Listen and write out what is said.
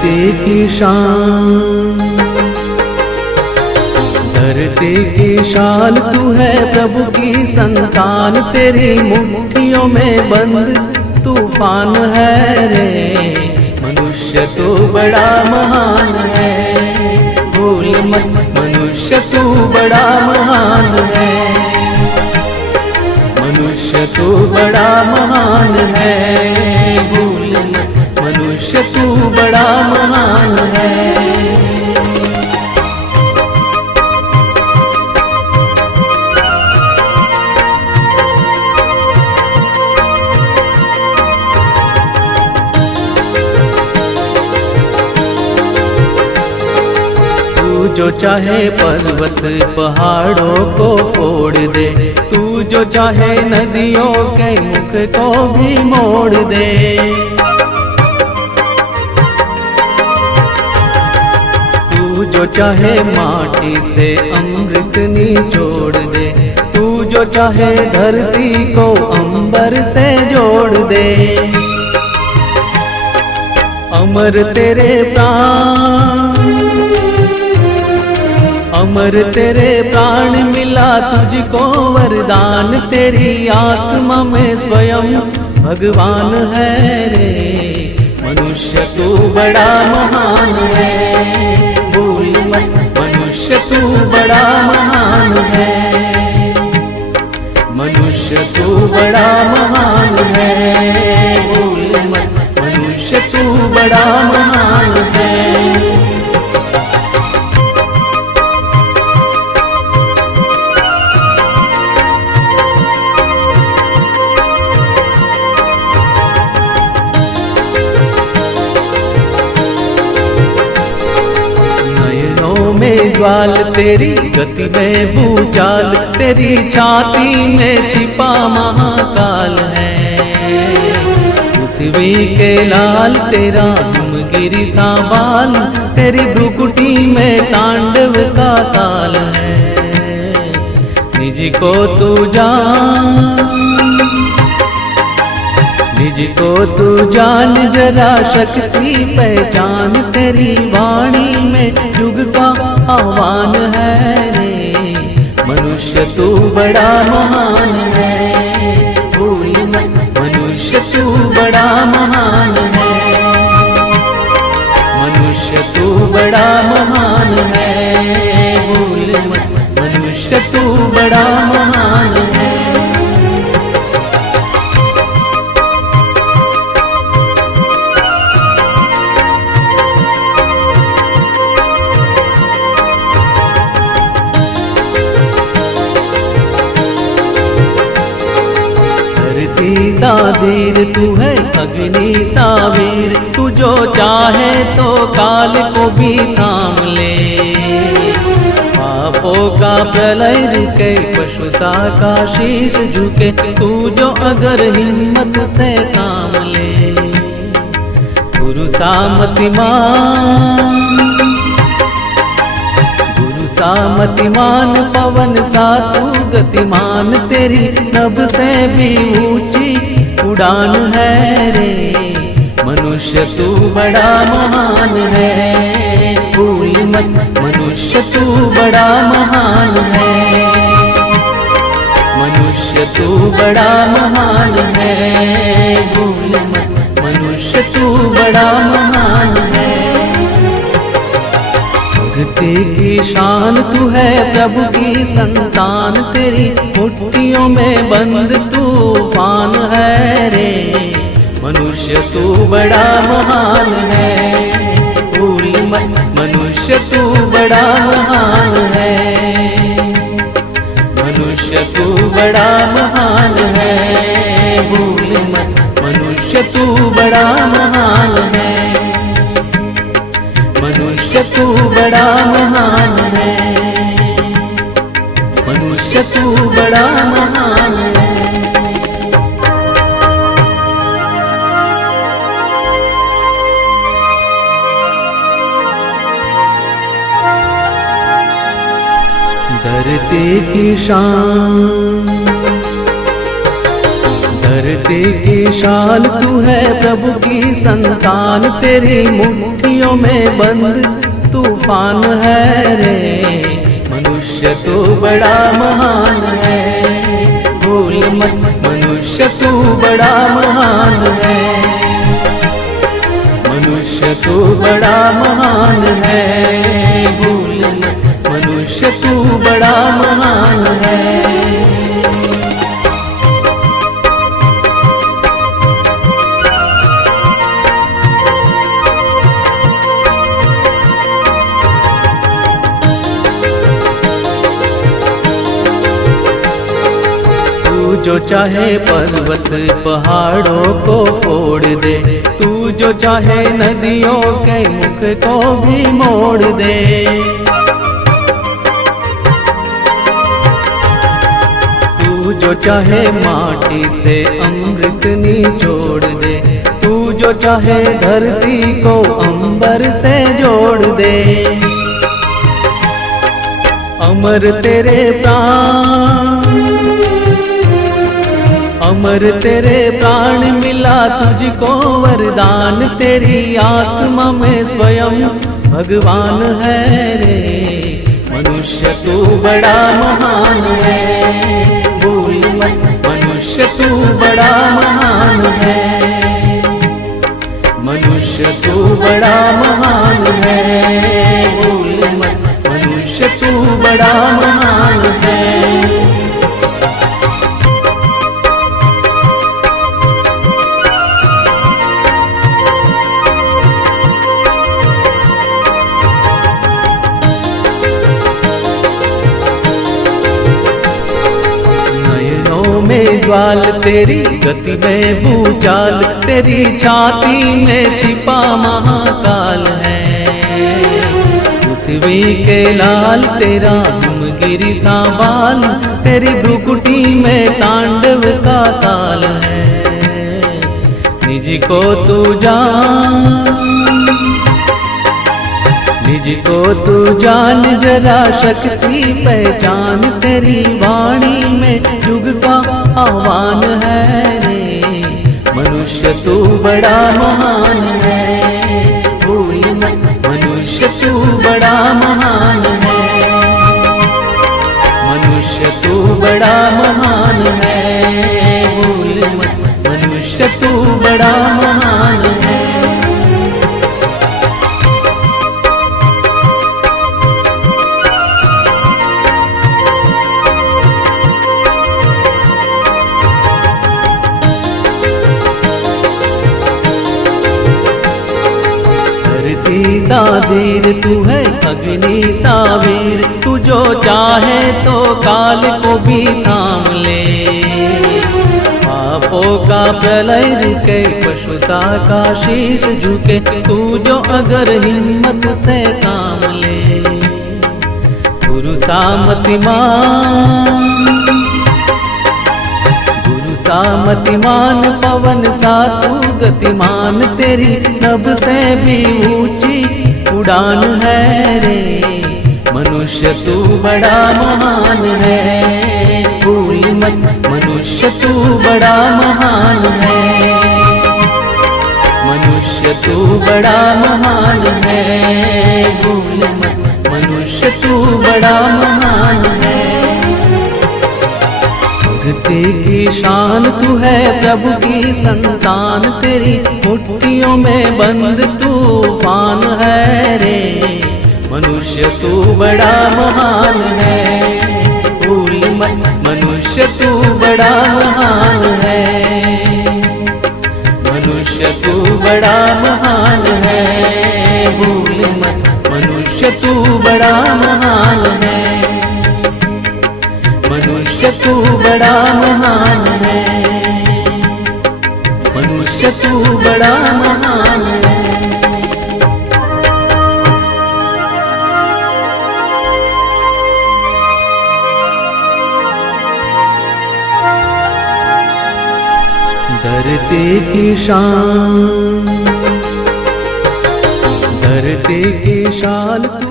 धरती की शान, धरती की शान तू है प्रभु की संतान, तेरी मुट्ठियों में बंद तूफान है रे। मनुष्य तू बड़ा महान है, भूल मत मनुष्य तू बड़ा महान है, मनुष्य तू बड़ा महान है, भूल मत मनुष्य तू बड़ा महान है। तू जो चाहे पर्वत पहाड़ों को फोड़ दे, तू जो चाहे नदियों के मुख को भी मोड़ दे। तू जो चाहे माटी से अमृत निचोड़ दे, तू जो चाहे धरती को अंबर से जोड़ दे। अमर तेरे प्राण, अमर तेरे प्राण मिला तुझको वरदान, तेरी आत्मा में स्वयं भगवान है रे। मनुष्य तू बड़ा महान है, भूल मत मनुष्य तू बड़ा महान है, मनुष्य तू बड़ा महान है, भूल मत मनुष्य तू बड़ा महान है। में ज्वाल तेरी गति में भूचाल, तेरी छाती में छिपा महाकाल है। पृथ्वी के लाल तेरा हिमगिरी सा बाल, तेरी भ्रुकुटी में तांडव का ताल है। निज को तू जान, निज को तू जान जरा शक्ति पहचान, तेरी वाणी में युग का आह्वान है रे। मनुष्य तू बड़ा महान है, भूल मत मनुष्य तू बड़ा महान है, मनुष्य तू बड़ा महान है, भूल मत मनुष्य तू बड़ा महान है। धरती सा धीर तू है अग्नि सा वीर, तू जो चाहे तो काल को भी थाम ले। पापों का प्रलय रुके, पशुता का शीश झुके, तू जो अगर हिम्मत से काम ले। गुरु सामतिमान, सामतिमान पवन सा तू गतिमान, तेरी नभ से भी ऊंची उड़ान है रे। मनुष्य तू बड़ा महान है, भूल मत मनुष्य तू बड़ा महान है, मनुष्य तू बड़ा महान है, भूल मत मनुष्य तू बड़ा महान है। धरती की शान तू है प्रभु की संतान, तेरी मुट्ठियों में बंद तूफान है रे। मनुष्य तू बड़ा महान है, भूल मत मनुष्य तू बड़ा महान है, मनुष्य तू बड़ा महान है, भूल मत मनुष्य तू बड़ा महान है, मनुष्य तू बड़ा महान है, मनुष्य तू बड़ा महान है। धरती की शान, धरती की शान तू है, प्रभु की संतान, तेरी मुट्ठियों में बंद तूफान है रे। मनुष्य तू बड़ा महान है, भूल मत मनुष्य तू बड़ा महान है। मनुष्य तू बड़ा महान है, भूल मत मनुष्य तू बड़ा महान है। जो चाहे पर्वत पहाड़ों को फोड़ दे, तू जो चाहे नदियों के मुख को भी मोड़ दे। तू जो चाहे माटी से अमृत निचोड़ दे, तू जो चाहे धरती को अंबर से जोड़ दे। अमर तेरे प्राण, अमर तेरे प्राण मिला तुझको वरदान, तेरी आत्मा में स्वयं भगवान है रे। मनुष्य तू बड़ा महान है, भूल मत मनुष्य तू बड़ा महान है। मनुष्य तू बड़ा महान है, भूल मत मनुष्य तू बड़ा महान है। में ज्वाल तेरी गति में भूचाल, तेरी छाती में छिपा महाकाल है। पृथ्वी के लाल तेरा हिमगिरी सा बाल, तेरी भ्रुकुटी में तांडव का ताल है। निज को तू जान, निज को तू जान जरा शक्ति पहचान, तेरी वाणी में युग का आह्वान है रे। मनुष्य तू बड़ा महान है, भूल मत मनुष्य तू बड़ा महान है। मनुष्य तू बड़ा महान है, भूल मत मनुष्य तू बड़ा महान है। सा धीर तू है अग्नि सा वीर, तू जो चाहे तो काल को भी थाम ले। पापों का प्रलय रुके, पशुता का शीश झुके, तू जो अगर हिम्मत से काम ले। गुरु सामतिमान, गुरु सामतिमान, पवन सा तू गतिमान, तेरी नभ से भी ऊंची उड़ान है रे। मनुष्य तू बड़ा महान है, भूल मत मनुष्य तू बड़ा महान है। मनुष्य तू बड़ा महान है, भूल मत मनुष्य तू बड़ा महान है। धरती की शान तू है, प्रभु की संतान, तेरी मुट्ठियों में बंद तूफान है रे। मनुष्य तू बड़ा महान है, भूल मत मनुष्य तू बड़ा महान है। मनुष्य तू बड़ा महान है, भूल मत मनुष्य तू बड़ा महान है। मनुष्य तू बड़ा महान है, मनुष्य तू बड़ा महान है। धरती की शान, धरती की शान तू